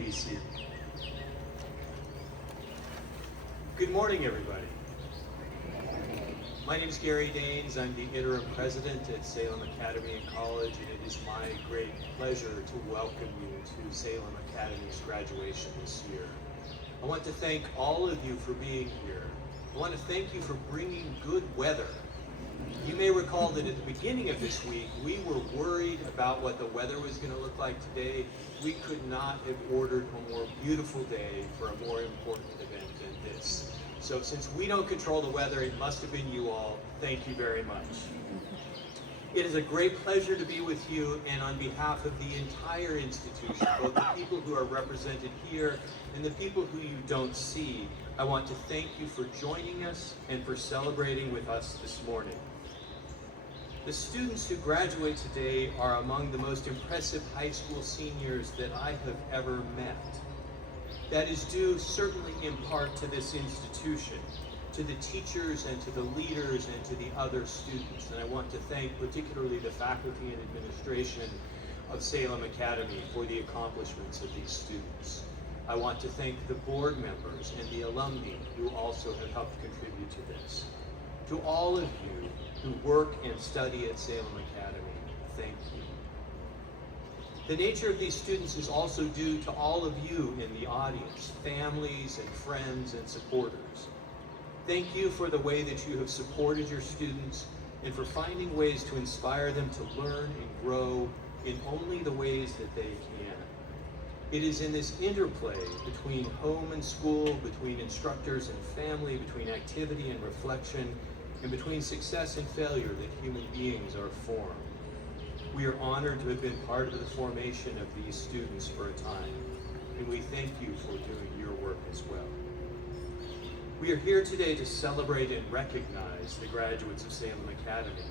be seated. Good morning, everybody. My name is Gary Daines. I'm the interim president at Salem Academy and College, and it is my great pleasure to welcome you to Salem Academy's graduation this year. I want to thank all of you for being here. I want to thank you for bringing good weather. You may recall that at the beginning of this week, we were worried about what the weather was going to look like today. We could not have ordered a more beautiful day for a more important event than this. So since we don't control the weather, it must have been you all. Thank you very much. It is a great pleasure to be with you, and on behalf of the entire institution, both the people who are represented here and the people who you don't see, I want to thank you for joining us and for celebrating with us this morning. The students who graduate today are among the most impressive high school seniors that I have ever met. That is due certainly in part to this institution, to the teachers and to the leaders and to the other students. And I want to thank particularly the faculty and administration of Salem Academy for the accomplishments of these students. I want to thank the board members and the alumni who also have helped contribute to this. To all of you who work and study at Salem Academy, thank you. The nature of these students is also due to all of you in the audience, families and friends and supporters. Thank you for the way that you have supported your students and for finding ways to inspire them to learn and grow in only the ways that they can. It is in this interplay between home and school, between instructors and family, between activity and reflection, and between success and failure that human beings are formed. We are honored to have been part of the formation of these students for a time, and we thank you for doing your work as well. We are here today to celebrate and recognize the graduates of Salem Academy.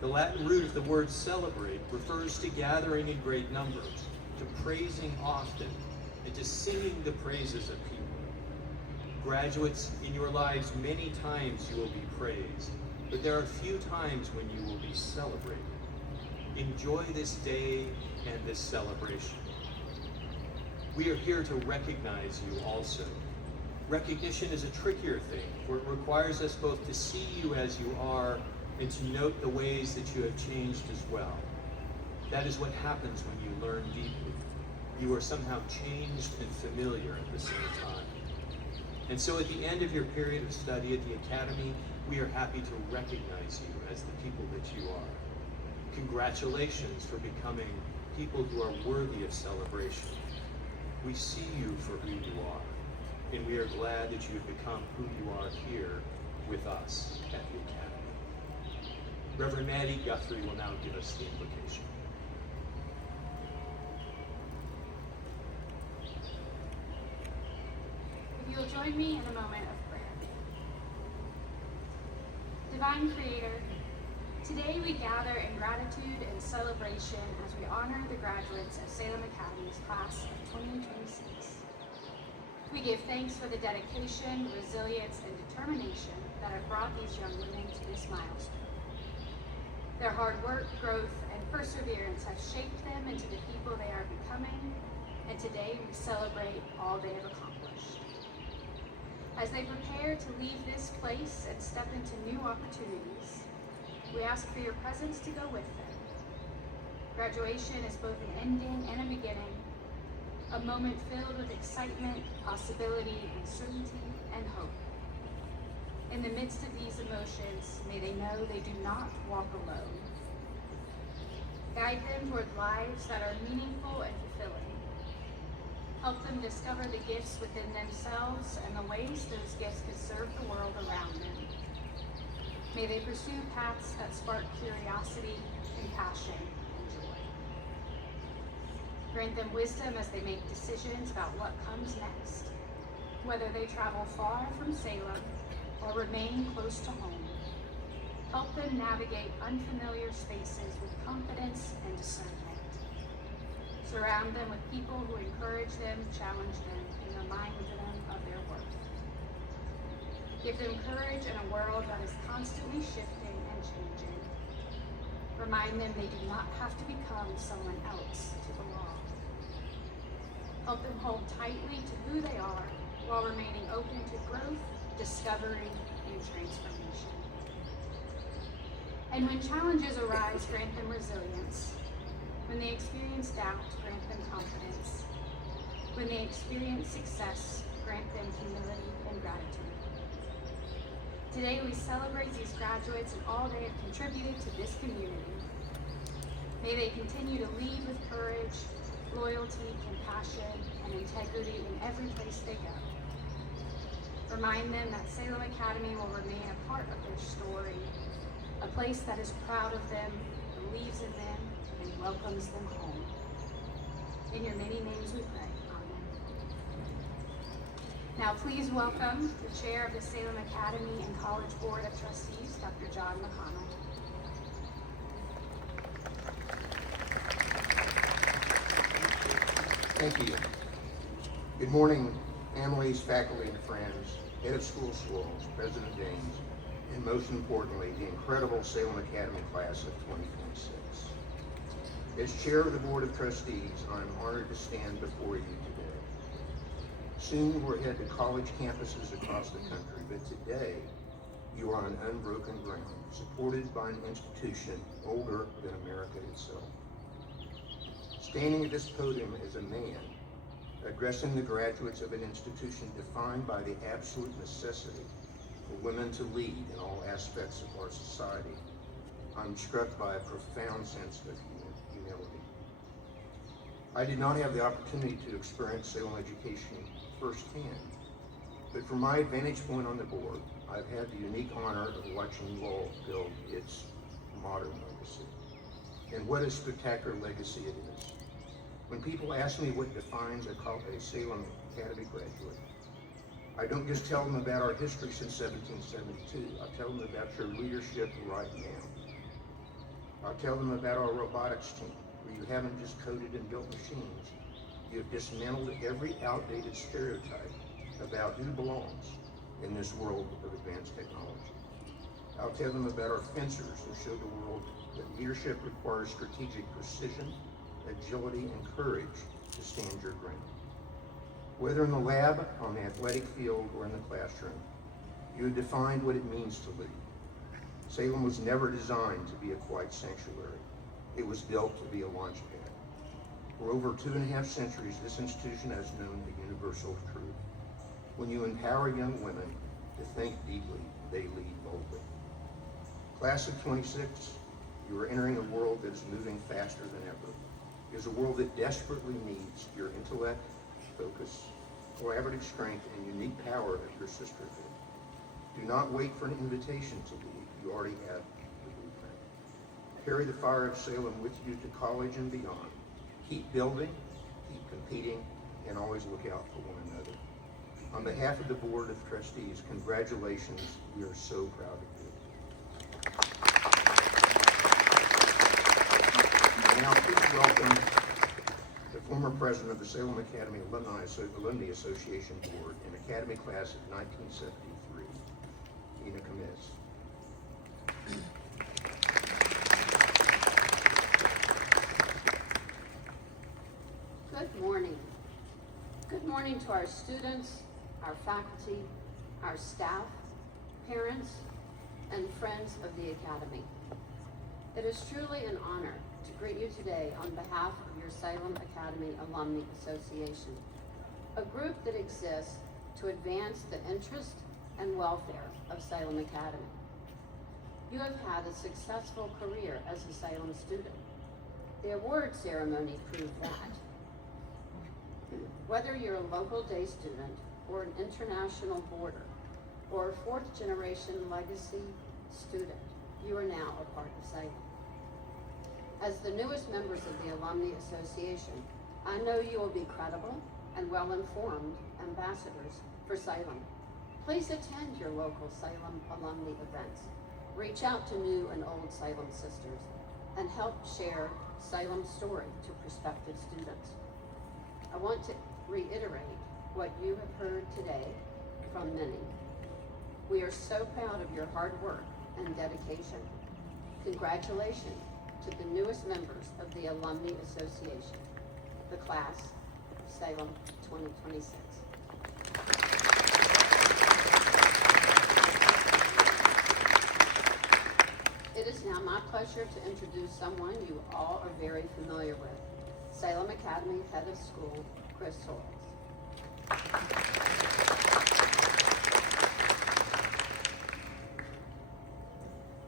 The Latin root of the word celebrate refers to gathering in great numbers, to praising often, and to singing the praises of people. Graduates, in your lives, many times you will be praised, but there are few times when you will be celebrated. Enjoy this day and this celebration. We are here to recognize you also. Recognition is a trickier thing, for it requires us both to see you as you are and to note the ways that you have changed as well. That is what happens when you learn deeply. You are somehow changed and familiar at the same time. And so at the end of your period of study at the Academy, we are happy to recognize you as the people that you are. Congratulations for becoming people who are worthy of celebration. We see you for who you are, and we are glad that you have become who you are here with us at the Academy. Reverend Maddie Guthrie will now give us the invocation. If you'll join me in a moment of prayer. Divine Creator, today we gather in gratitude and celebration as we honor the graduates of Salem Academy's class of 2026. We give thanks for the dedication, resilience, and determination that have brought these young women to this milestone. Their hard work, growth, and perseverance have shaped them into the people they are becoming, and today we celebrate all they have accomplished. As they prepare to leave this place and step into new opportunities, we ask for your presence to go with them. Graduation is both an ending and a beginning, a moment filled with excitement, possibility, uncertainty, and hope. In the midst of these emotions, may they know they do not walk alone. Guide them toward lives that are meaningful and fulfilling. Help them discover the gifts within themselves and the ways those gifts could serve the world around them. May they pursue paths that spark curiosity, compassion, and joy. Grant them wisdom as they make decisions about what comes next, whether they travel far from Salem or remain close to home. Help them navigate unfamiliar spaces with confidence and discernment. Surround them with people who encourage them, challenge them, and remind them of their worth. Give them courage in a world that is constantly shifting and changing. Remind them they do not have to become someone else to belong. Help them hold tightly to who they are while remaining open to growth, discovery, and transformation. And when challenges arise, grant them resilience. When they experience doubt, grant them confidence. When they experience success, grant them humility and gratitude. Today we celebrate these graduates and all they have contributed to this community. May they continue to lead with courage, loyalty, compassion, and integrity in every place they go. Remind them that Salem Academy will remain a part of their story, a place that is proud of them, believes in them, and welcomes them home. In your many names we pray. Amen. Now please welcome the Chair of the Salem Academy and College Board of Trustees, Dr. John McConnell. Thank you. Good morning, families, faculty, and friends, head of school schools, President James, and most importantly, the incredible Salem Academy class of 2026. As Chair of the Board of Trustees, I'm honored to stand before you today. Soon we'll head to college campuses across the country, but today you are on unbroken ground, supported by an institution older than America itself. Standing at this podium as a man, addressing the graduates of an institution defined by the absolute necessity for women to lead in all aspects of our society, I'm struck by a profound sense of humility. I did not have the opportunity to experience Salem education firsthand, but from my vantage point on the board, I've had the unique honor of watching you all build its modern legacy. And what a spectacular legacy it is. When people ask me what defines a Salem Academy graduate, I don't just tell them about our history since 1772. I tell them about your leadership right now. I'll tell them about our robotics team, where you haven't just coded and built machines. You have dismantled every outdated stereotype about who belongs in this world of advanced technology. I'll tell them about our fencers who show the world that leadership requires strategic precision, agility, and courage to stand your ground. Whether in the lab, on the athletic field, or in the classroom, you have defined what it means to lead. Salem was never designed to be a quiet sanctuary. It was built to be a launch pad. For over 2.5 centuries, this institution has known the universal truth. When you empower young women to think deeply, they lead boldly. Class of 26, you are entering a world that is moving faster than ever. It is a world that desperately needs your intellect, focus, collaborative strength, and unique power of your sisterhood. Do not wait for an invitation to lead. You already have the blueprint. Carry the fire of Salem with you to college and beyond. Keep building, keep competing, and always look out for one another. On behalf of the Board of Trustees, congratulations. We are so proud of you. Now please welcome the former president of the Salem Academy Alumni Association Board and Academy Class of 1973, Ina Kamiz. Good morning. Good morning to our students, our faculty, our staff, parents, and friends of the Academy. It is truly an honor to greet you today on behalf of your Salem Academy Alumni Association, a group that exists to advance the interest and welfare of Salem Academy. You have had a successful career as a Salem student. The award ceremony proved that. Whether you're a local day student or an international boarder or a fourth-generation legacy student, you are now a part of Salem. As the newest members of the Alumni Association, I know you will be credible and well-informed ambassadors for Salem. Please attend your local Salem alumni events. Reach out to new and old Salem sisters and help share Salem's story to prospective students. I want to reiterate what you have heard today from many. We are so proud of your hard work and dedication. Congratulations to the newest members of the Alumni Association, the class Salem 2026. It is now my pleasure to introduce someone you all are very familiar with, Salem Academy Head of School, Chris Hoyles.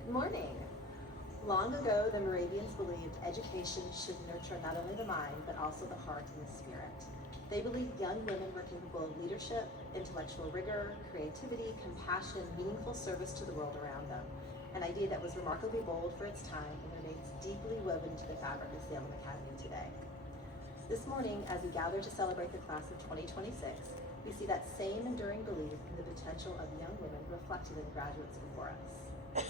Good morning. Long ago, the Moravians believed education should nurture not only the mind, but also the heart and the spirit. They believed young women were capable of leadership, intellectual rigor, creativity, compassion, and meaningful service to the world around them. An idea that was remarkably bold for its time and remains deeply woven into the fabric of Salem Academy today. This morning, as we gather to celebrate the class of 2026, we see that same enduring belief in the potential of young women reflected in the graduates before us.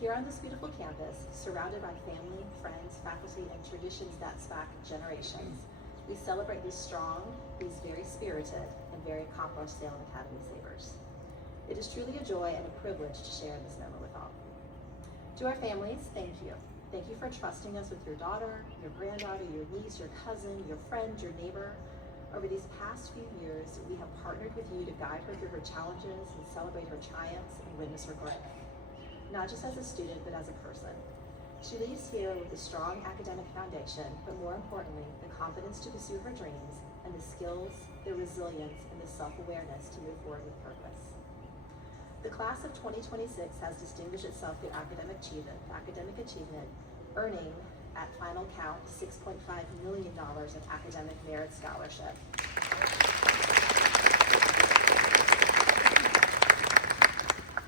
Here on this beautiful campus, surrounded by family, friends, faculty, and traditions that span generations, we celebrate these strong, these very spirited, and very accomplished Salem Academy Sabers. It is truly a joy and a privilege to share this moment with all. To our families, thank you. Thank you for trusting us with your daughter, your granddaughter, your niece, your cousin, your friend, your neighbor. Over these past few years, we have partnered with you to guide her through her challenges and celebrate her triumphs and witness her growth. Not just as a student, but as a person. She leaves here with a strong academic foundation, but more importantly, the confidence to pursue her dreams and the skills, the resilience, and the self-awareness to move forward with purpose. The class of 2026 has distinguished itself through academic achievement, earning, at final count, $6.5 million of academic merit scholarship.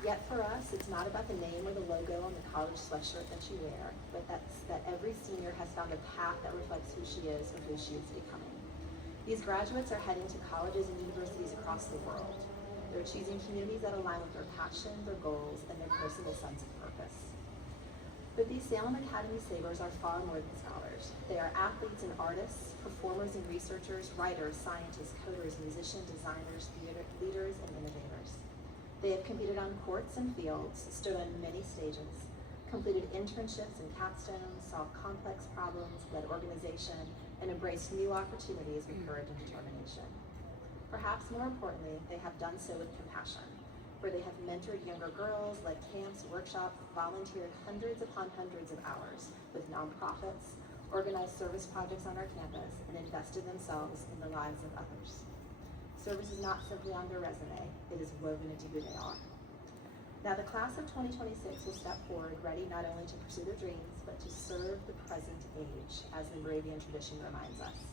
Yet for us, it's not about the name or the logo on the college sweatshirt that you wear, but that every senior has found a path that reflects who she is or who she is becoming. These graduates are heading to colleges and universities across the world. They're choosing communities that align with their passion, their goals, and their personal sense of purpose. But these Salem Academy Sabers are far more than scholars. They are athletes and artists, performers and researchers, writers, scientists, coders, musicians, designers, leaders, and innovators. They have competed on courts and fields, stood on many stages, completed internships and capstones, solved complex problems, led organization, and embraced new opportunities with courage and determination. Perhaps more importantly, they have done so with compassion, where they have mentored younger girls, led camps, workshops, volunteered hundreds upon hundreds of hours with nonprofits, organized service projects on our campus, and invested themselves in the lives of others. Service is not simply on their resume, it is woven into who they are. Now the class of 2026 will step forward ready not only to pursue their dreams, but to serve the present age, as the Moravian tradition reminds us.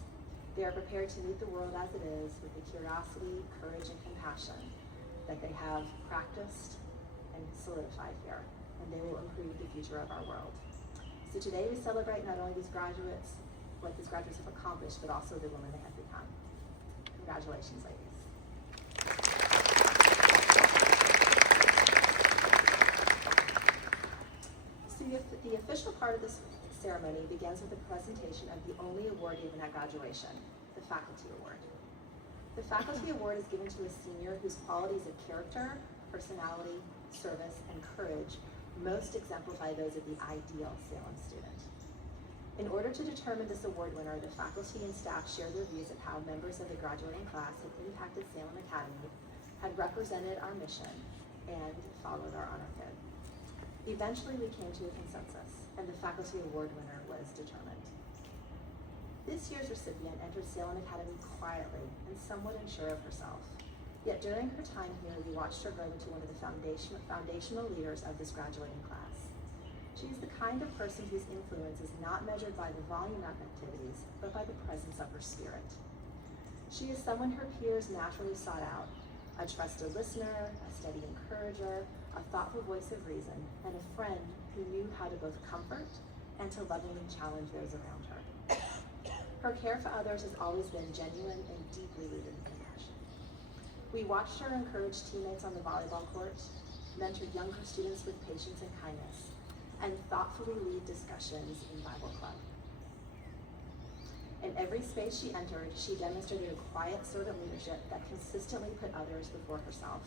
They are prepared to meet the world as it is with the curiosity, courage, and compassion that they have practiced and solidified here, and they will improve the future of our world. So today we celebrate not only these graduates, what these graduates have accomplished, but also the women they have become. Congratulations, ladies. So the official part of this ceremony begins with the presentation of the only award given at graduation, the Faculty Award. The Faculty Award is given to a senior whose qualities of character, personality, service, and courage most exemplify those of the ideal Salem student. In order to determine this award winner, the faculty and staff shared their views of how members of the graduating class had impacted Salem Academy, had represented our mission, and followed our honor code. Eventually, we came to a consensus, and the faculty award winner was determined. This year's recipient entered Salem Academy quietly and somewhat unsure of herself. Yet during her time here, we watched her grow into one of the foundational leaders of this graduating class. She is the kind of person whose influence is not measured by the volume of activities, but by the presence of her spirit. She is someone her peers naturally sought out, a trusted listener, a steady encourager, a thoughtful voice of reason, and a friend who knew how to both comfort and to lovingly challenge those around her. Her care for others has always been genuine and deeply rooted in compassion. We watched her encourage teammates on the volleyball court, mentor younger students with patience and kindness, and thoughtfully lead discussions in Bible Club. In every space she entered, she demonstrated a quiet, servant leadership that consistently put others before herself,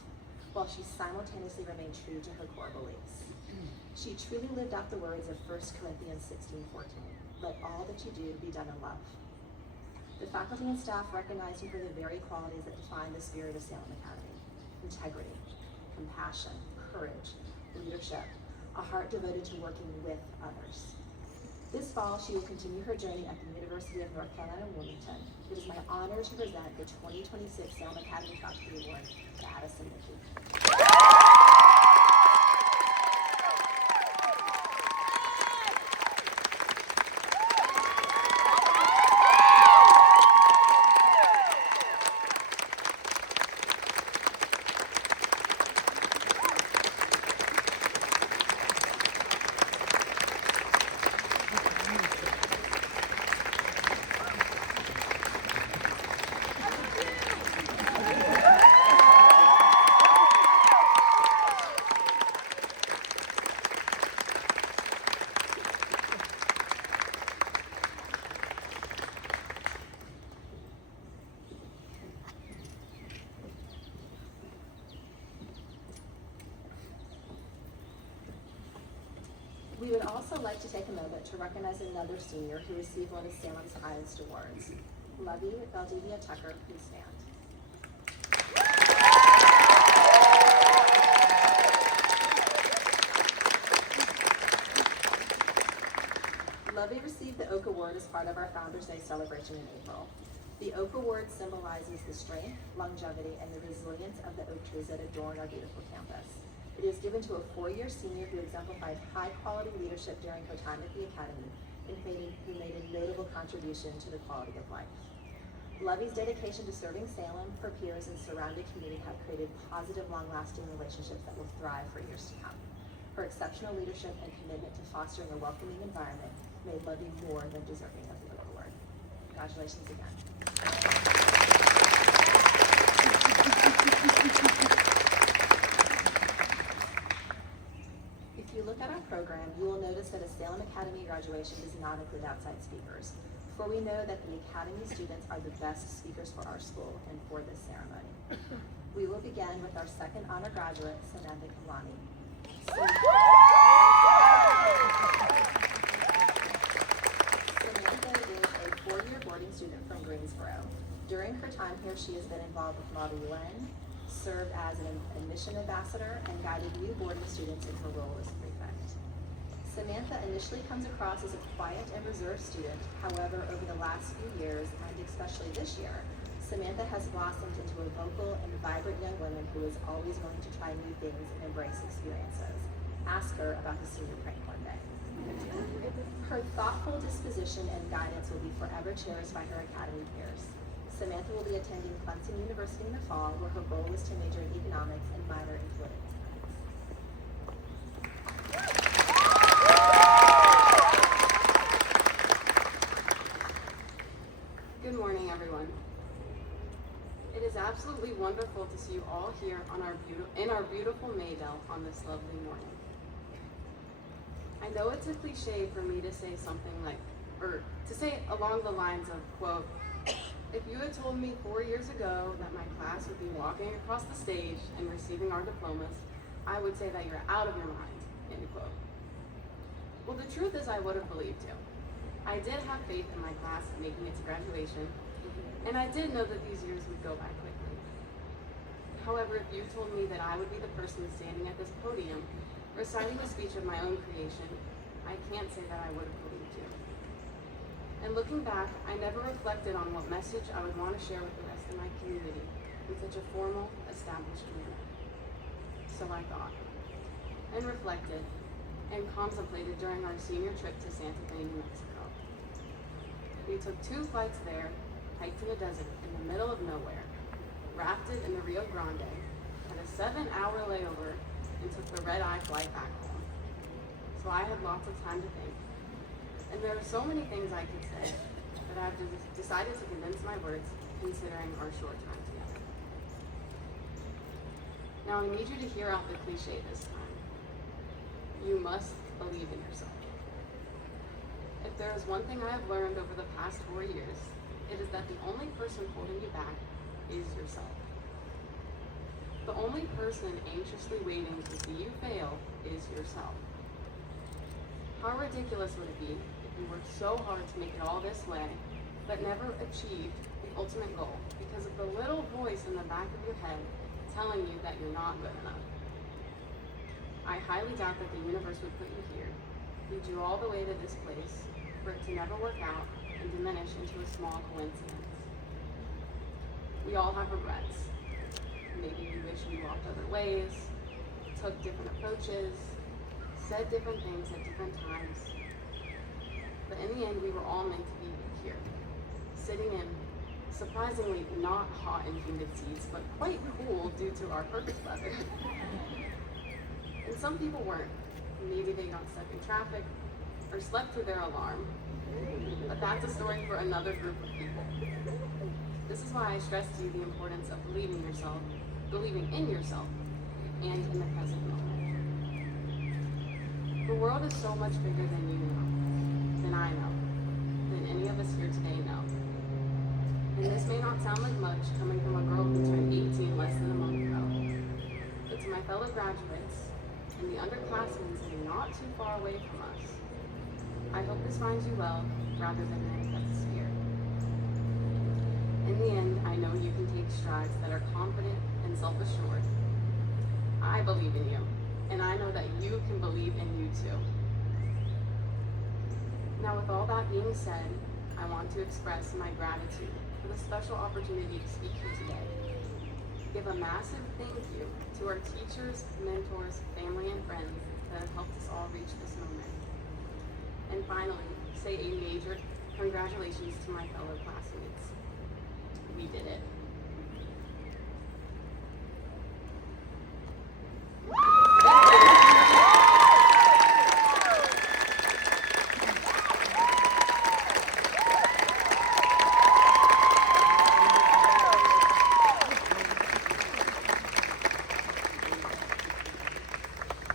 while she simultaneously remained true to her core beliefs. She truly lived out the words of 1 Corinthians 16:14, "Let all that you do be done in love." The faculty and staff recognized you for the very qualities that define the spirit of Salem Academy: integrity, compassion, courage, leadership, a heart devoted to working with others. This fall, she will continue her journey at the University of North Carolina, Wilmington. It is my honor to present the 2026 Salem Academy Faculty Award to Addison Mickey. We would also like to take a moment to recognize another senior who received one of Salem's highest awards. Lovey Valdivia Tucker, please stand. Lovey received the Oak Award as part of our Founders Day celebration in April. The Oak Award symbolizes the strength, longevity, and the resilience of the oak trees that adorn our beautiful campus. It is given to a four-year senior who exemplified high-quality leadership during her time at the Academy and who made a notable contribution to the quality of life. Lovey's dedication to serving Salem, her peers, and surrounding community have created positive, long-lasting relationships that will thrive for years to come. Her exceptional leadership and commitment to fostering a welcoming environment made Lovey more than deserving of the Oak Award. Congratulations again. If you look at our program, you will notice that a Salem Academy graduation does not include outside speakers, for we know that the Academy students are the best speakers for our school and for this ceremony. We will begin with our second honor graduate, Samantha Kalani. Samantha is a four-year boarding student from Greensboro. During her time here, she has been involved with Model UN, served as an admission ambassador, and guided new boarding students in her role as prefect. Samantha initially comes across as a quiet and reserved student. However, over the last few years, and especially this year, Samantha has blossomed into a vocal and vibrant young woman who is always willing to try new things and embrace experiences. Ask her about the senior prank one day. Her thoughtful disposition and guidance will be forever cherished by her Academy peers. Samantha will be attending Clemson University in the fall, where her goal is to major in economics and minor in political science. Good morning, everyone. It is absolutely wonderful to see you all here on in our beautiful Maydell on this lovely morning. I know it's a cliche for me to say something like, or to say along the lines of, quote, if you had told me 4 years ago that my class would be walking across the stage and receiving our diplomas, I would say that you're out of your mind, end quote. Well, the truth is I would have believed you. I did have faith in my class making it to graduation, and I did know that these years would go by quickly. However, if you told me that I would be the person standing at this podium, reciting a speech of my own creation, I can't say that I would have believed you. And looking back, I never reflected on what message I would want to share with the rest of my community in such a formal, established manner. So I thought, and reflected, and contemplated during our senior trip to Santa Fe, New Mexico. We took 2 flights there, hiked in the desert in the middle of nowhere, rafted in the Rio Grande, had a 7-hour layover, and took the red-eye flight back home. So I had lots of time to think. And there are so many things I could say, but I've decided to condense my words considering our short time together. Now I need you to hear out the cliche this time. You must believe in yourself. If there is one thing I have learned over the past 4 years, it is that the only person holding you back is yourself. The only person anxiously waiting to see you fail is yourself. How ridiculous would it be if you worked so hard to make it all this way, but never achieved the ultimate goal because of the little voice in the back of your head telling you that you're not good enough. I highly doubt that the universe would put you here, lead you all the way to this place, for it to never work out and diminish into a small coincidence. We all have regrets. Maybe you wish you walked other ways, took different approaches, said different things at different times. But in the end, we were all meant to be here, sitting in surprisingly not hot and humid seats, but quite cool due to our perfect weather. And some people weren't. Maybe they got stuck in traffic or slept through their alarm. But that's a story for another group of people. This is why I stress to you the importance of believing in yourself, and in the present moment. The world is so much bigger than you know, than I know, than any of us here today know. And this may not sound like much coming from a girl who turned 18 less than a month ago. But to my fellow graduates and the underclassmen sitting not too far away from us, I hope this finds you well rather than manifests fear. In the end, I know you can take strides that are confident and self-assured. I believe in you, and I know that you can believe in you too. Now, with all that being said, I want to express my gratitude for the special opportunity to speak here today. Give a massive thank you to our teachers, mentors, family, and friends that have helped us all reach this moment. And finally, say a major congratulations to my fellow classmates. We did it.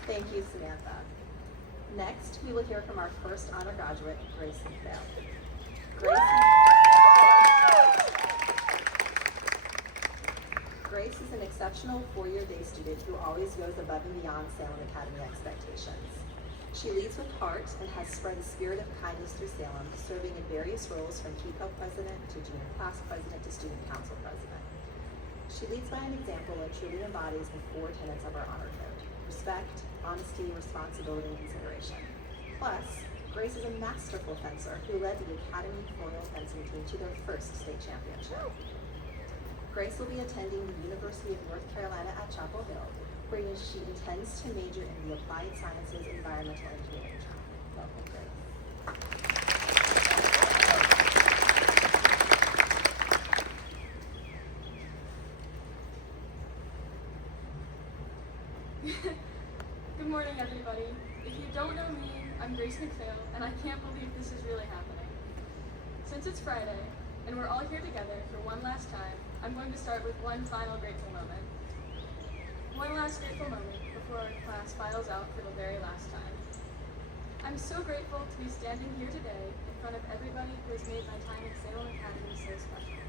Thank you, Samantha. Next, we will hear from our first honor graduate, Grace McPhail. Grace is an exceptional four-year day student who always goes above and beyond Salem Academy expectations. She leads with heart and has spread a spirit of kindness through Salem, serving in various roles from KEPO president to junior class president to student council president. She leads by an example and truly embodies the four tenets of our honor code: respect, honesty, responsibility, and consideration. Plus, Grace is a masterful fencer who led the Academy foil fencing team to their first state championship. Grace will be attending the University of North Carolina at Chapel Hill, where she intends to major in the Applied Sciences Environmental Engineering track. Welcome, Grace. Good morning, everybody. If you don't know me, I'm Grace McPhail, and I can't believe this is really happening. Since it's Friday, and we're all here together for one last time, I'm going to start with one final grateful moment. One last grateful moment before our class files out for the very last time. I'm so grateful to be standing here today in front of everybody who has made my time at Salem Academy so special.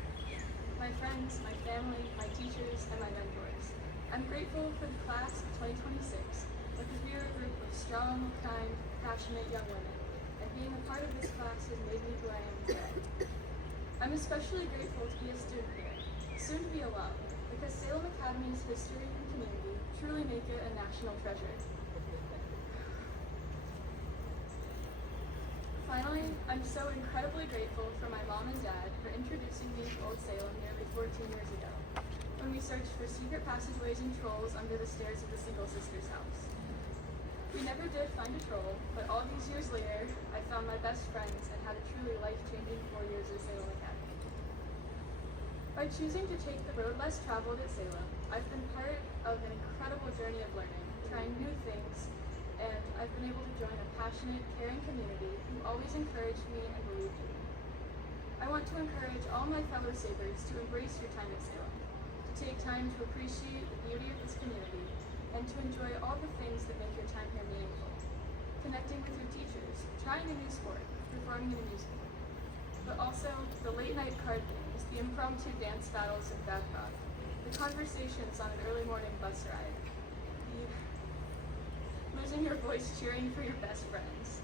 My friends, my family, my teachers, and my mentors. I'm grateful for the class of 2026, because we are a group of strong, kind, passionate young women, and being a part of this class has made me who I am today. I'm especially grateful to be a student here, soon to be alum, because Salem Academy's history and community truly make it a national treasure. Finally, I'm so incredibly grateful for my mom and dad for introducing me to Old Salem nearly 14 years ago, when we searched for secret passageways and trolls under the stairs of the Single Sisters' house. We never did find a troll, but all these years later, I found my best friends and had a truly life-changing 4 years at Salem Academy. By choosing to take the road less traveled at Salem, I've been part of an incredible journey of learning, trying new things, and I've been able to join a passionate, caring community who always encouraged me and believed in me. I want to encourage all my fellow Sabres to embrace your time at Salem, to take time to appreciate the beauty of this community, and to enjoy all the things that make your time here meaningful. Connecting with your teachers, trying a new sport, performing in a musical. But also the late night card games, the impromptu dance battles in Babcock, the conversations on an early morning bus ride, the losing your voice cheering for your best friends.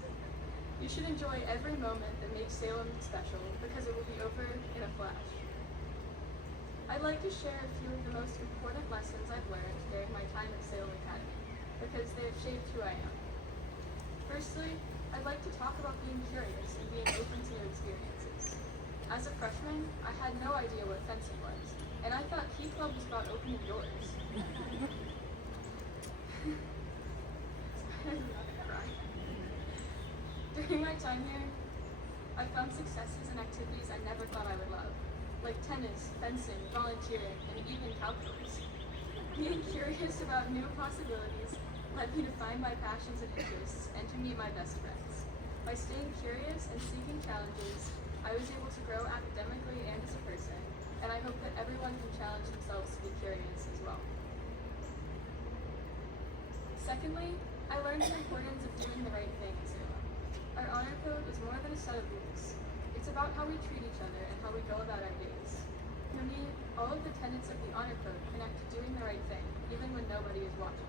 You should enjoy every moment that makes Salem special because it will be over in a flash. I'd like to share a few of the most important lessons I've learned during my time at Salem Academy because they have shaped who I am. Firstly, I'd like to talk about being curious and being open to new experiences. As a freshman, I had no idea what fencing was, and I thought Key Club was about opening doors. During my time here, I found successes in activities I never thought I would love, like tennis, fencing, volunteering, and even calculus. Being curious about new possibilities led me to find my passions and interests and to meet my best friends. By staying curious and seeking challenges, I was able to grow academically and as a person, and I hope that everyone can challenge themselves to be curious as well. Secondly, I learned the importance of doing the right thing at Salem. Our honor code is more than a set of rules. It's about how we treat each other and how we go about our days. For me, all of the tenets of the honor code connect to doing the right thing, even when nobody is watching.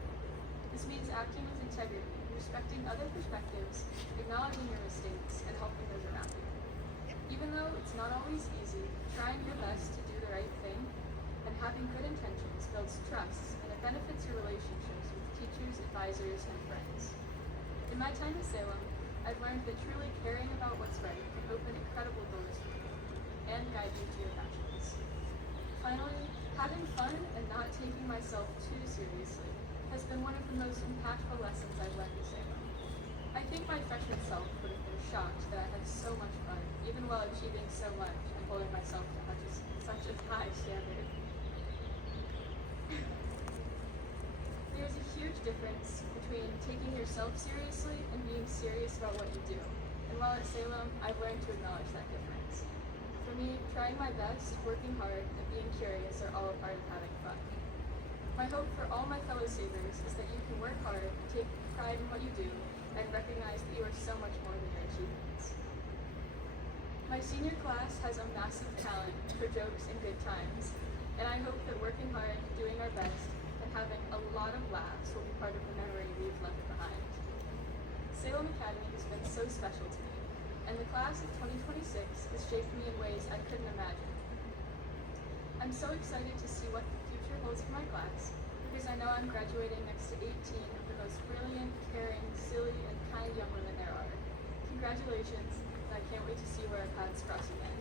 This means acting with integrity, respecting other perspectives, acknowledging your mistakes, and helping those around you. Even though it's not always easy, trying your best to do the right thing and having good intentions builds trust and it benefits your relationships with teachers, advisors, and friends. In my time at Salem, I've learned that truly caring about what's right can open incredible doors for you and guide you to your passions. Finally, having fun and not taking myself too seriously has been one of the most impactful lessons I've learned at Salem. I think my freshman self would have been shocked that I had so much fun, even while achieving so much and holding myself to such a high standard. There's a huge difference between taking yourself seriously and being serious about what you do. And while at Salem, I've learned to acknowledge that difference. For me, trying my best, working hard, and being curious are all a part of having fun. My hope for all my fellow Sabres is that you can work hard, take pride in what you do, and recognize that you are so much more than your achievements. My senior class has a massive talent for jokes and good times, and I hope that working hard, doing our best, and having a lot of laughs will be part of the memory we've left behind. Salem Academy has been so special to me, and the class of 2026 has shaped me in ways I couldn't imagine. I'm so excited to see what the future holds for my class, because I know I'm graduating next to 18 of the most brilliant, caring, silly, and kind young women there are. Congratulations, and I can't wait to see where our paths cross again.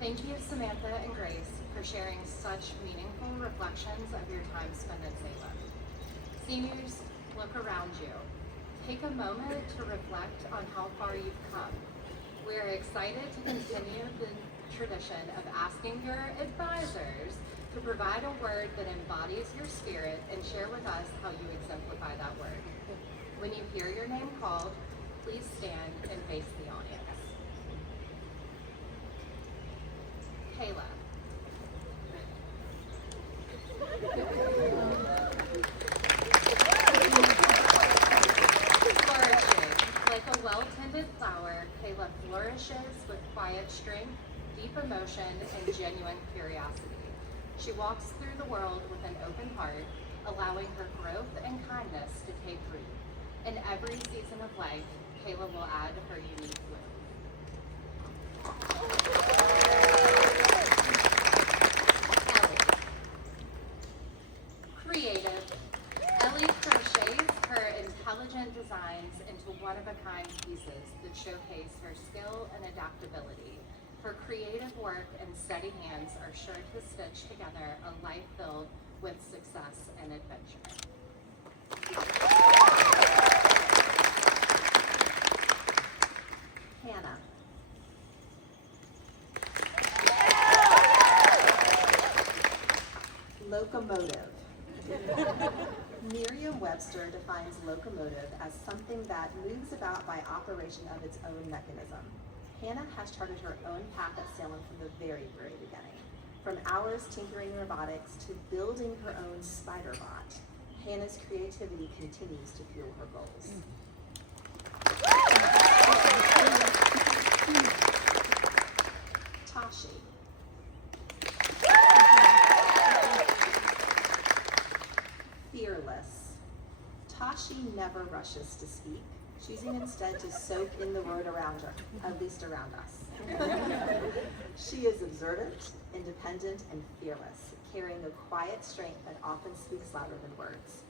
Thank you, Samantha and Grace, for sharing such meaningful reflections of your time spent at Salem. Seniors, look around you. Take a moment to reflect on how far you've come. We're excited to continue the tradition of asking your advisors to provide a word that embodies your spirit and share with us how you exemplify that word. When you hear your name called, please stand and face the audience. Kayla. Flourishing. Like a well-tended flower, Kayla flourishes with quiet strength, deep emotion, and genuine curiosity. She walks through the world with an open heart, allowing her growth and kindness to take root. In every season of life, Kayla will add her unique bloom. Creative. Ellie crochets her intelligent designs into one-of-a-kind pieces that showcase her skill and adaptability. Her creative work and steady hands are sure to stitch together a life filled with success and adventure. Hannah. Locomotive. Merriam-Webster defines locomotive as something that moves about by operation of its own mechanism. Hannah has charted her own path at Salem from the very, very beginning. From hours tinkering robotics to building her own spider bot, Hannah's creativity continues to fuel her goals. rushes to speak, choosing instead to soak in the word around her, at least around us. She is observant, independent, and fearless, carrying a quiet strength that often speaks louder than words.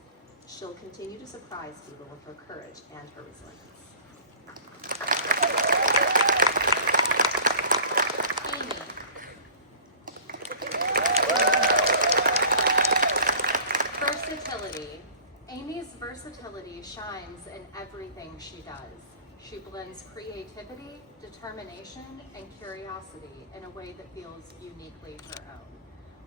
She'll continue to surprise people with her courage and her resilience. Amy. Versatility. Amy's versatility shines in everything she does. She blends creativity, determination, and curiosity in a way that feels uniquely her own.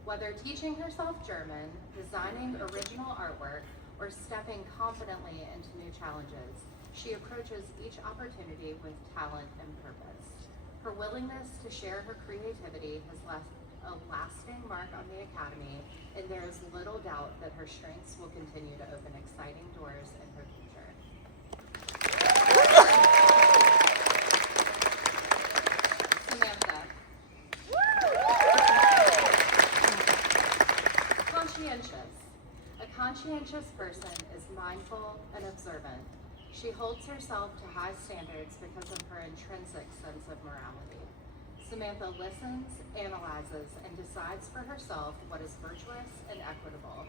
Whether teaching herself German, designing original artwork, or stepping confidently into new challenges, she approaches each opportunity with talent and purpose. Her willingness to share her creativity has left a lasting mark on the Academy, and there is little doubt that her strengths will continue to open exciting doors in her future. Samantha. Conscientious. A conscientious person is mindful and observant. She holds herself to high standards because of her intrinsic sense of morality. Samantha listens, analyzes, and decides for herself what is virtuous and equitable.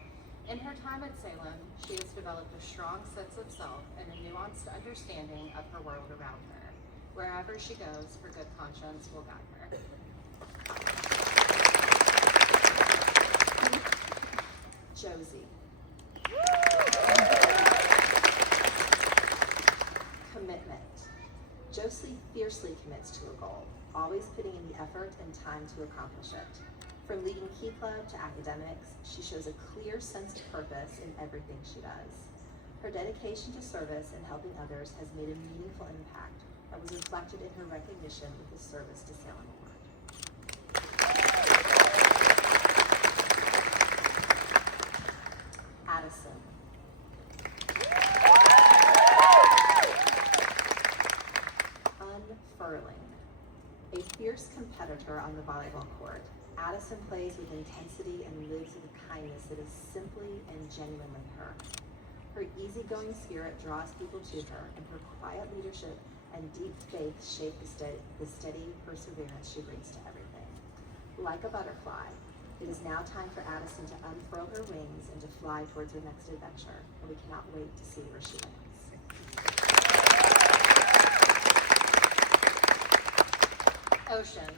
In her time at Salem, she has developed a strong sense of self and a nuanced understanding of her world around her. Wherever she goes, her good conscience will guide her. Josie. Commitment. Josie fiercely commits to a goal, always putting in the effort and time to accomplish it. From leading Key Club to academics, she shows a clear sense of purpose in everything she does. Her dedication to service and helping others has made a meaningful impact that was reflected in her recognition with the Service to Salem Award. Addison. Unfurling. A fierce competitor on the volleyball court, Addison plays with intensity and lives with a kindness that is simply and genuine with her. Her easygoing spirit draws people to her, and her quiet leadership and deep faith shape the steady perseverance she brings to everything. Like a butterfly, it is now time for Addison to unfurl her wings and to fly towards her next adventure, and we cannot wait to see where she lands. Ocean.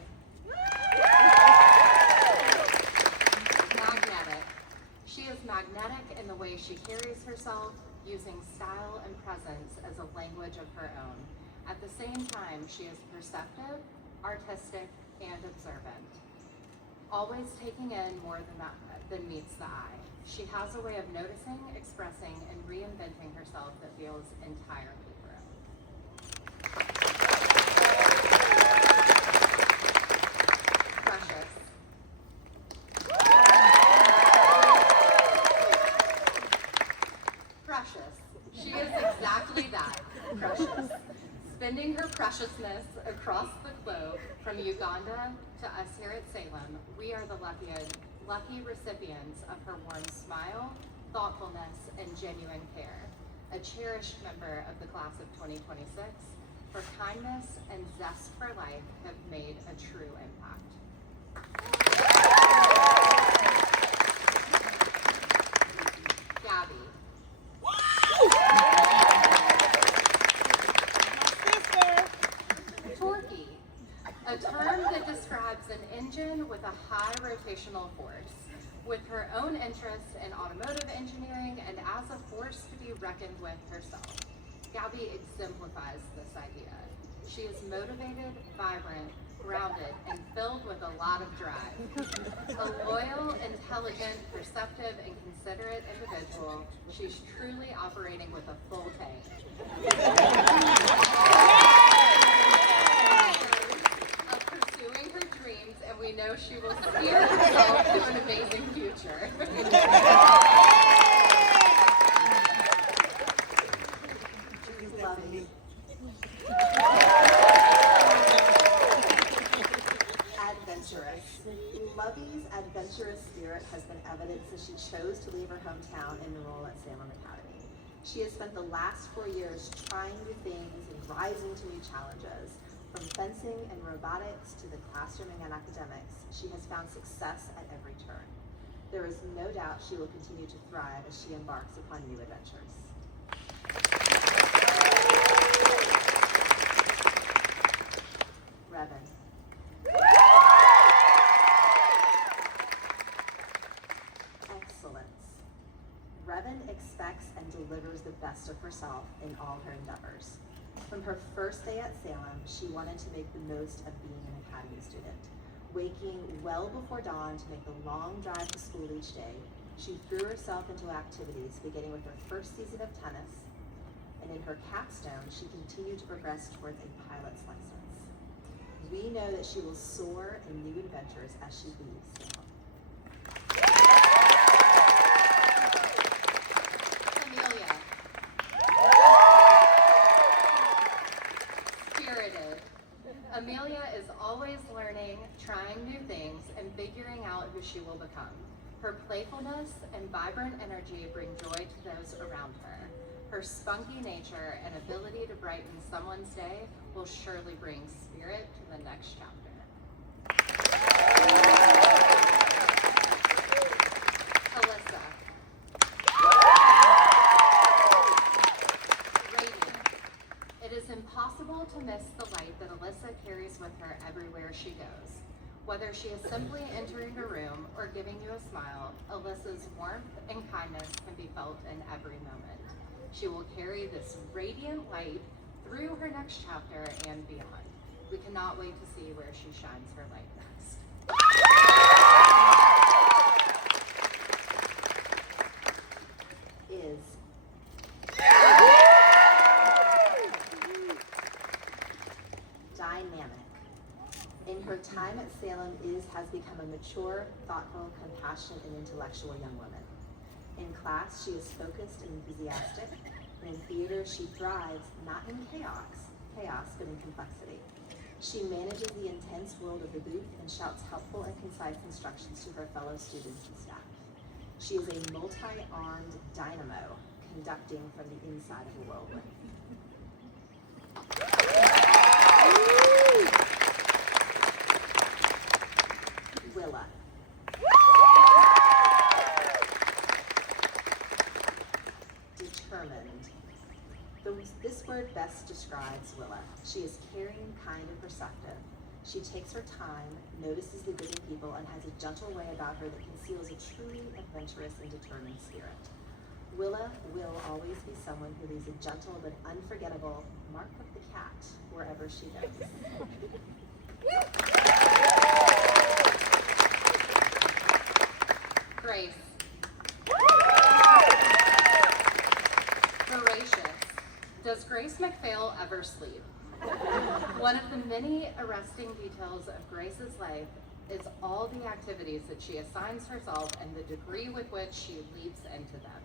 Magnetic. She is magnetic in the way she carries herself, using style and presence as a language of her own. At the same time, she is perceptive, artistic, and observant, always taking in more than meets the eye. She has a way of noticing, expressing, and reinventing herself that feels entirely her own. Precious. Precious. She is exactly that, precious. Spending her preciousness across the globe, from Uganda to us here at Salem, we are the lucky recipients of her warm smile, thoughtfulness, and genuine care. A cherished member of the class of 2026, her kindness and zest for life have made a true impact. Gabby. Torquey, a term that describes an engine with a high rotational force. With her own interest in automotive engineering and as a force to be reckoned with herself, Gabby exemplifies this idea. She is motivated, vibrant, grounded, and filled with a lot of drive. A loyal, intelligent, perceptive, and considerate individual, she's truly operating with a full tank. Of pursuing her dreams, and we know she will steer herself to an amazing future. Lovey. Adventurous. Lovey's adventurous spirit has been evident since she chose to leave her hometown and enroll at Salem Academy. She has spent the last 4 years trying new things and rising to new challenges. From fencing and robotics to the classroom and academics, she has found success at every turn. There is no doubt she will continue to thrive as she embarks upon new adventures. Revan. Excellence. Revan expects and delivers the best of herself in all her endeavors. From her first day at Salem, she wanted to make the most of being an academy student. Waking well before dawn to make the long drive to school each day, she threw herself into activities beginning with her first season of tennis, and in her capstone, she continued to progress towards a pilot's license. We know that she will soar in new adventures as she leaves Salem. Amelia. Spirited. Amelia is always learning, trying new things, and figuring out who she will become. Her playfulness and vibrant energy bring joy to those around her. Her spunky nature and ability to brighten someone's day will surely bring spirit to the next chapter. Alyssa. Radiant. It is impossible to miss the light that Alyssa carries with her everywhere she goes. Whether she is simply entering a room or giving you a smile, Alyssa's warmth and kindness can be felt in every moment. She will carry this radiant light through her next chapter and beyond. We cannot wait to see where she shines her light next. Is. Dynamic. In her time at Salem, Iz has become a mature, thoughtful, compassionate, and intellectual young woman. In class, she is focused and enthusiastic, and in theater, she thrives not in chaos, but in complexity. She manages the intense world of the booth and shouts helpful and concise instructions to her fellow students and staff. She is a multi-armed dynamo, conducting from the inside of a whirlwind. Willa. Determined. This word best describes Willa. She is caring, kind, and perceptive. She takes her time, notices the good in people, and has a gentle way about her that conceals a truly adventurous and determined spirit. Willa will always be someone who leaves a gentle but unforgettable mark of the cat wherever she goes. Grace. Voracious. Does Grace McPhail ever sleep? One of the many arresting details of Grace's life is all the activities that she assigns herself and the degree with which she leaps into them.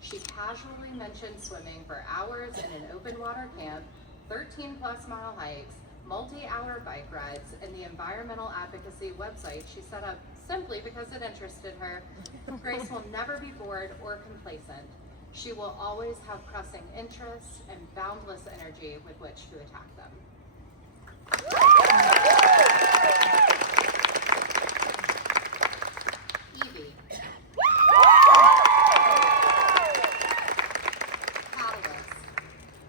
She casually mentioned swimming for hours in an open water camp, 13+ mile hikes, multi-hour bike rides, and the environmental advocacy website she set up simply because it interested her. Grace will never be bored or complacent. She will always have pressing interests and boundless energy with which to attack them. Evie. Catalyst.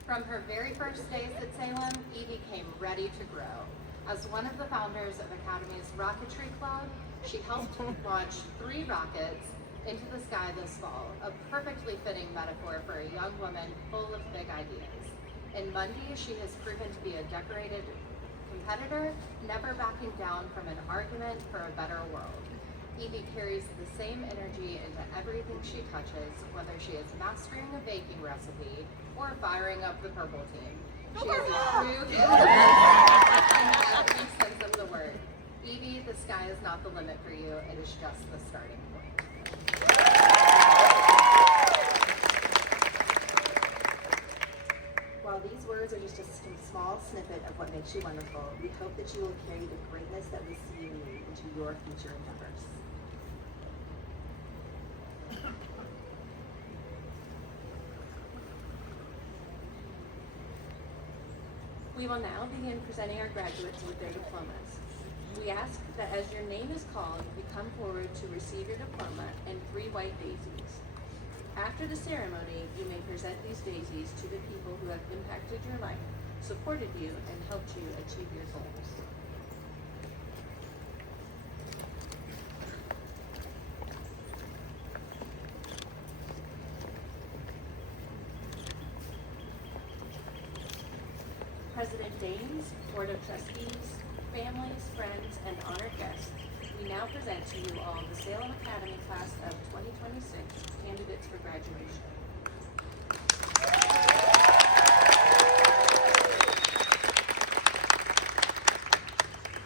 From her very first days at Salem, Evie came ready to grow. As one of the founders of Academy's Rocketry Club, she helped launch 3 rockets into the sky this fall, a perfectly fitting metaphor for a young woman full of big ideas. In Mundy, she has proven to be a decorated competitor, never backing down from an argument for a better world. Evie carries the same energy into everything she touches, whether she is mastering a baking recipe or firing up the purple team. She is a true in every sense of the word. Evie, the sky is not the limit for you, it is just the starting point. While these words are just a small snippet of what makes you wonderful, we hope that you will carry the greatness that we see in you into your future endeavors. We will now begin presenting our graduates with their diplomas. We ask that as your name is called, you come forward to receive your diploma and 3 white daisies. After the ceremony, you may present these daisies to the people who have impacted your life, supported you, and helped you achieve your goals. President Daines, Board of Trustees, families, friends, and honored guests, we now present to you all the Salem Academy class of 2026 candidates for graduation.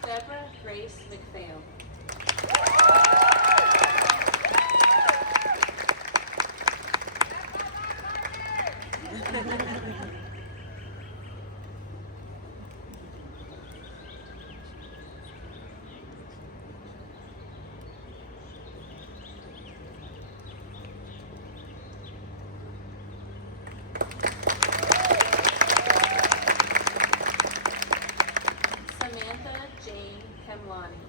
Deborah Grace McPhail. Samantha Jane Kemlani.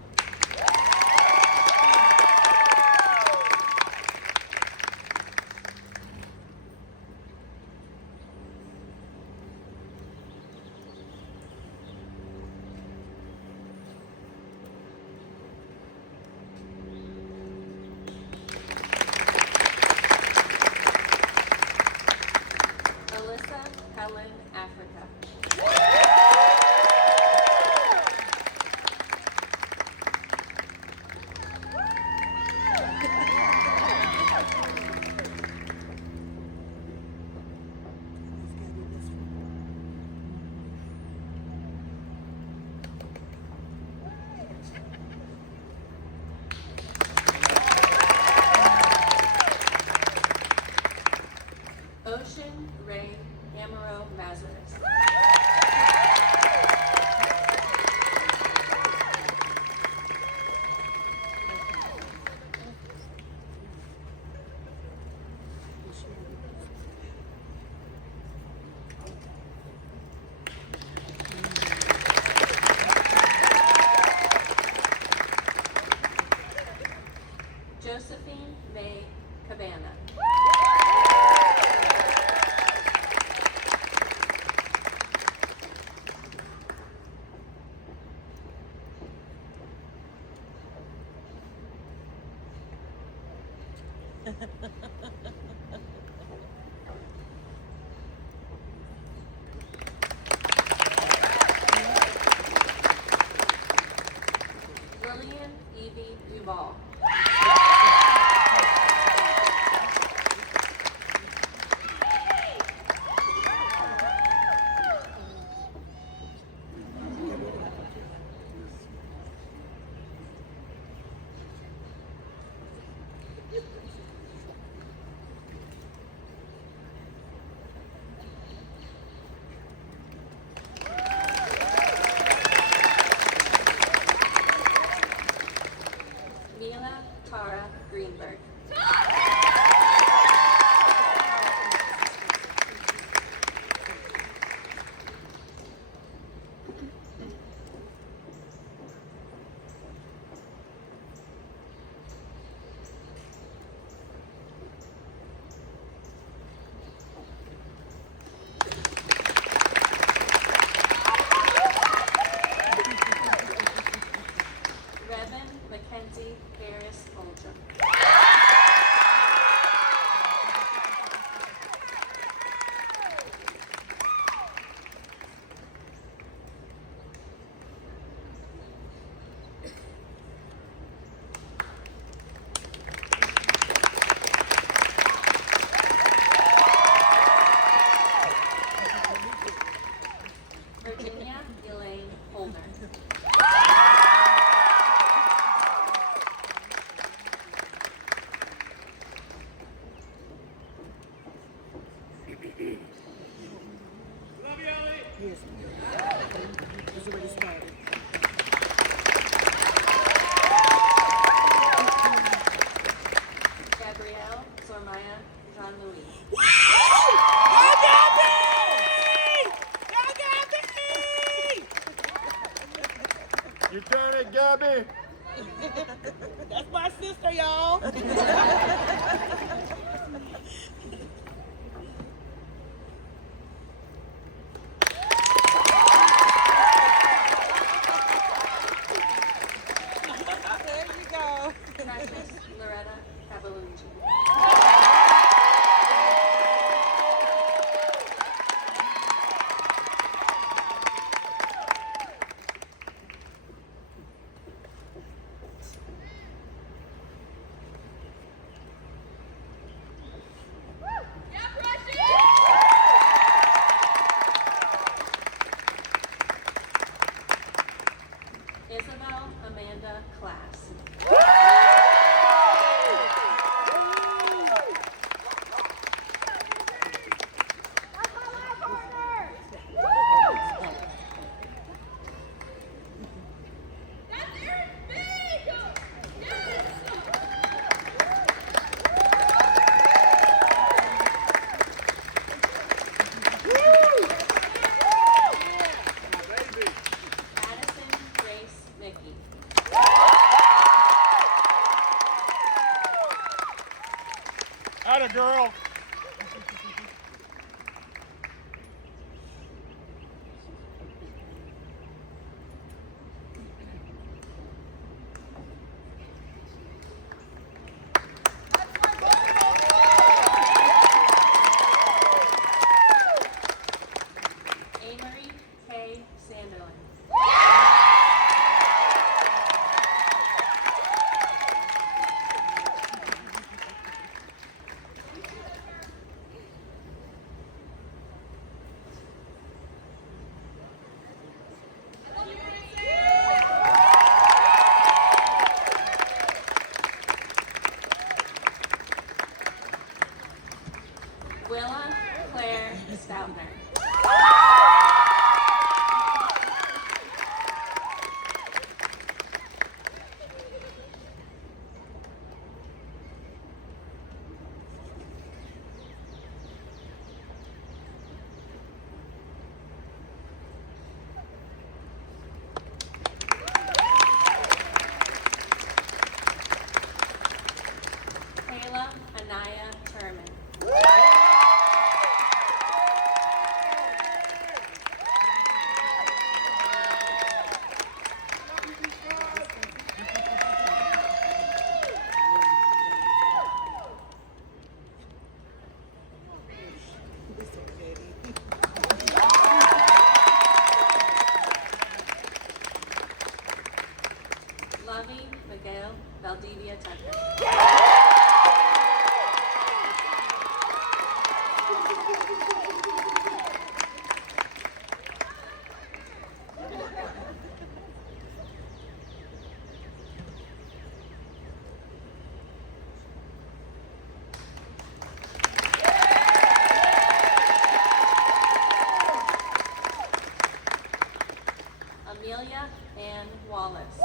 Alyssa Helen Africa. Ocean Ray Amaro Mazaris. Josephine May Cabana. Lillian Evie Duval. Mila Tara Greenberg. Revan Mackenzie Harris Oldham. Virginia Elaine Holder. Gabrielle Zormaya Jean-Louis. You done it, Gabby? That's my sister, y'all. There you go. Precious Loretta Cavalucci. Isabel Amanda Class. Addison Grace Mickey. Atta girl. Amory K. Sanderlin. Willa Claire Stoutner. Kayla Anaya Turman. Lovey Miguel Valdivia Tucker. Amelia Ann Wallace.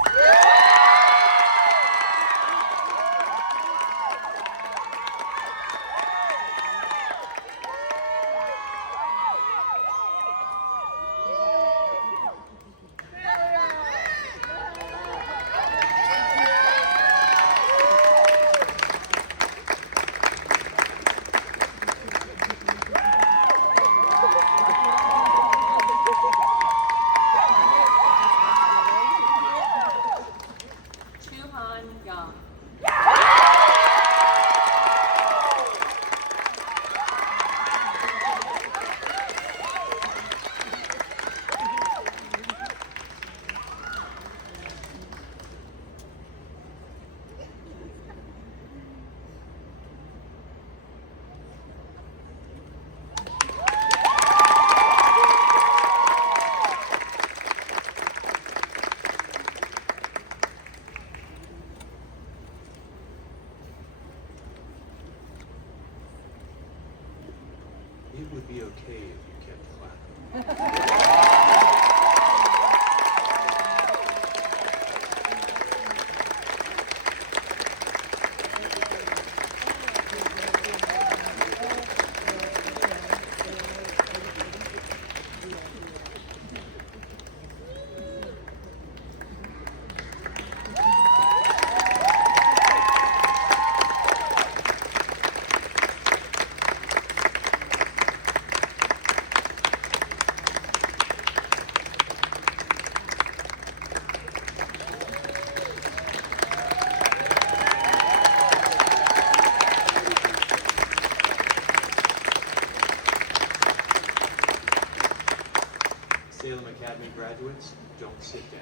Salem Academy graduates, don't sit down.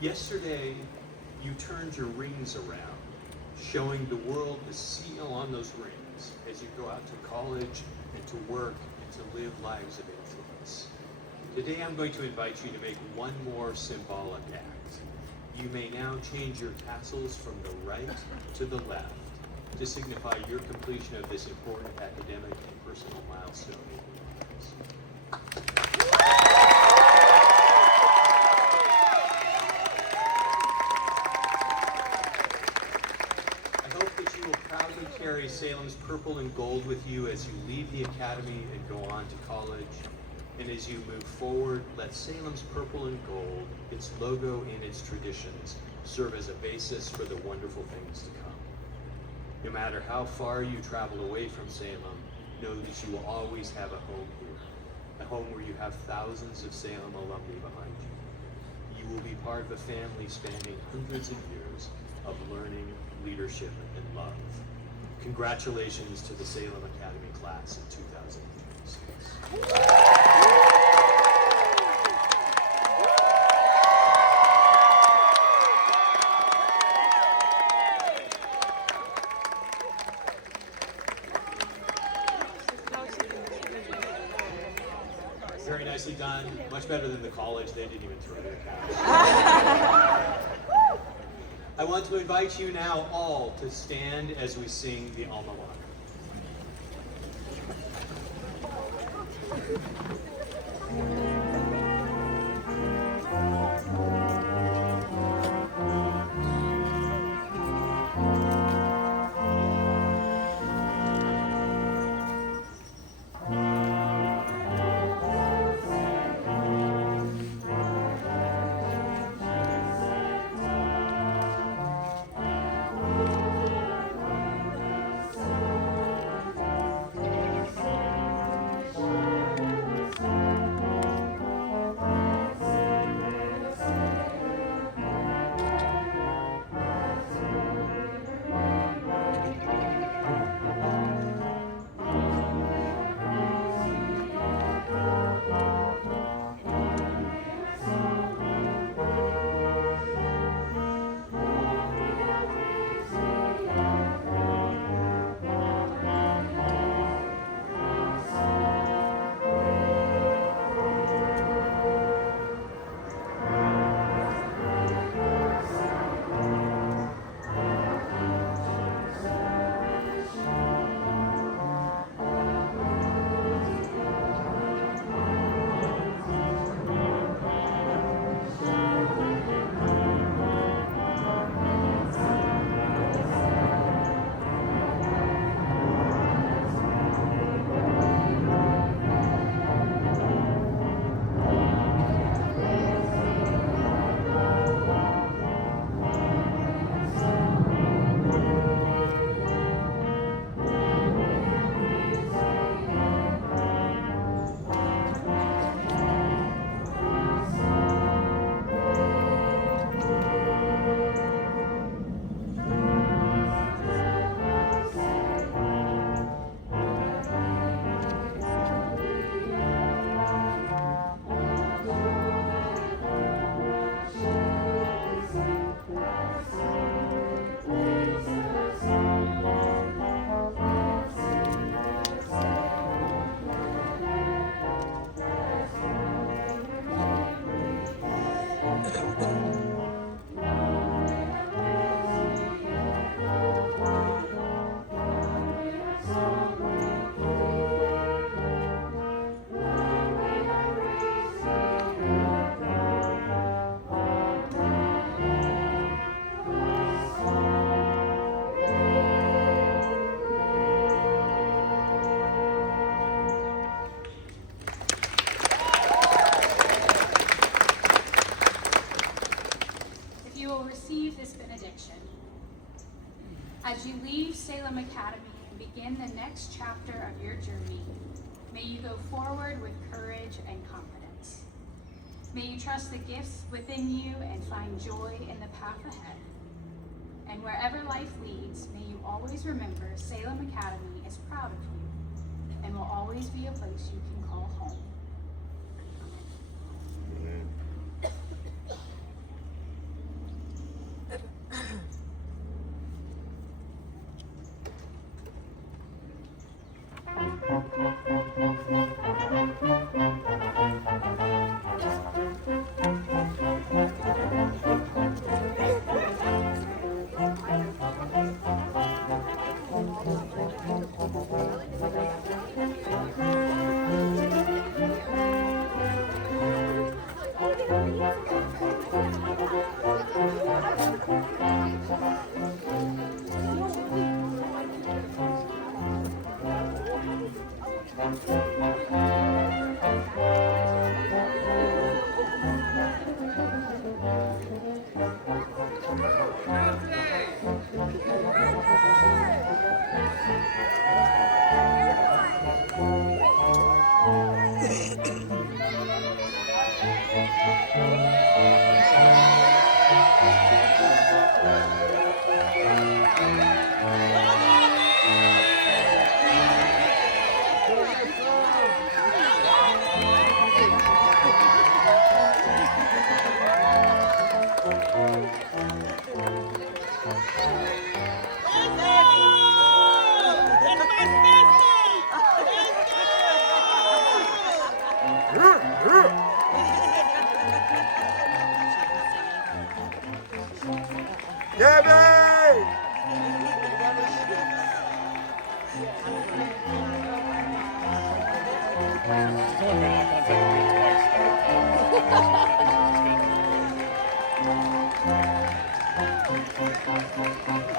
Yesterday, you turned your rings around, showing the world the seal on those rings as you go out to college and to work and to live lives of influence. Today I'm going to invite you to make one more symbolic act. You may now change your tassels from the right to the left to signify your completion of this important academic and personal milestone in your lives. I hope that you will proudly carry Salem's purple and gold with you as you leave the academy and go on to college. And as you move forward, let Salem's purple and gold, its logo and its traditions, serve as a basis for the wonderful things to come. No matter how far you travel away from Salem, know that you will always have a home here, a home where you have thousands of Salem alumni behind you. You will be part of a family spanning hundreds of years of learning, leadership, and love. Congratulations to the Salem Academy class of 2026. Very nicely done. Much better than the college. They didn't even throw their cash. I want to invite you now all to stand as we sing the Alma Mater. As you leave Salem Academy and begin the next chapter of your journey, may you go forward with courage and confidence. May you trust the gifts within you and find joy in the path ahead. And wherever life leads, may you always remember Salem Academy is proud of you and will always be a place you can call home. Gabby! It's only been eye contact with me twice.